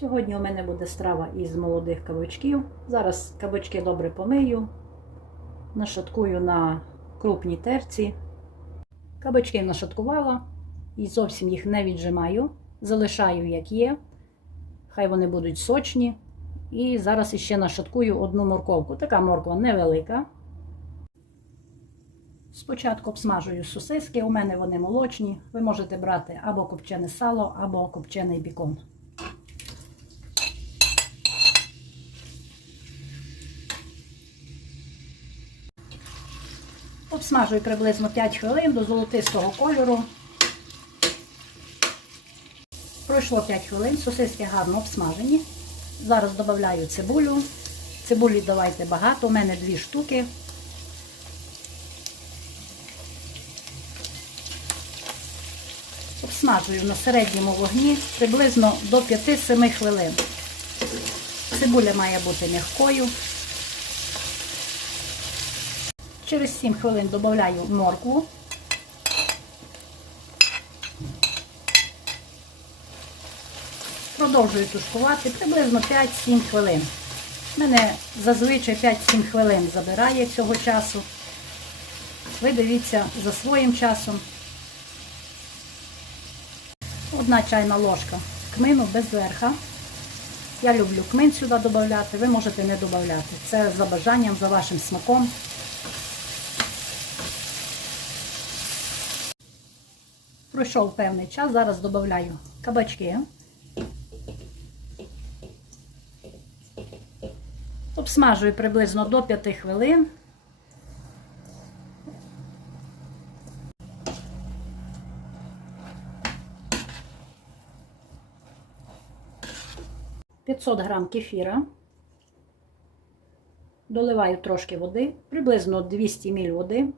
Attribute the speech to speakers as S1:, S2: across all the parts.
S1: Сьогодні у мене буде страва із молодих кабачків. Зараз кабачки добре помию, нашаткую на крупній терці. Кабачки нашаткувала і зовсім їх не віджимаю. Залишаю, як є. Хай вони будуть сочні. І зараз іще нашаткую одну морковку. Така морква невелика. Спочатку обсмажую сосиски, у мене вони молочні. Ви можете брати або копчене сало, або копчений бікон. Обсмажую приблизно 5 хвилин до золотистого кольору. Пройшло 5 хвилин, сосиски гарно обсмажені. Зараз додаю цибулю. Цибулі давайте багато, у мене дві штуки. Обсмажую на середньому вогні приблизно до 5-7 хвилин. Цибуля має бути м'якою. Через 7 хвилин додаю моркву. Продовжую тушкувати приблизно 5-7 хвилин. Мене зазвичай 5-7 хвилин забирає цього часу. Ви дивіться за своїм часом. Одна чайна ложка кмину без верха. Я люблю кмин сюди додати, ви можете не додати. Це за бажанням, за вашим смаком. Пройшов певний час, зараз додаю кабачки. Обсмажую приблизно до 5 хвилин. П'ятсот грам кефіра. Доливаю трошки води, приблизно 200 мл води.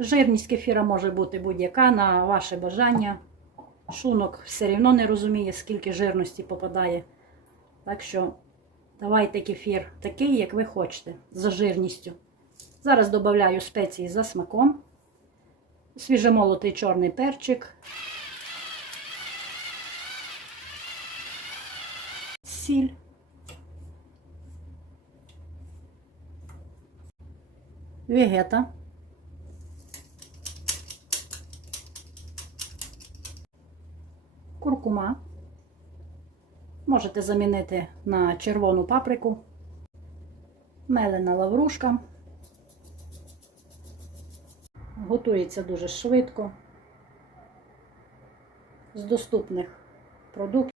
S1: Жирність кефіра може бути будь-яка на ваше бажання. Шунок все одно не розуміє, скільки жирності попадає. Так що давайте кефір такий, як ви хочете, за жирністю. Зараз додаю спеції за смаком. Свіжемолотий чорний перчик. Сіль. Вегета. Куркума. Можете замінити на червону паприку, мелена лаврушка. Готується дуже швидко. З доступних продуктів.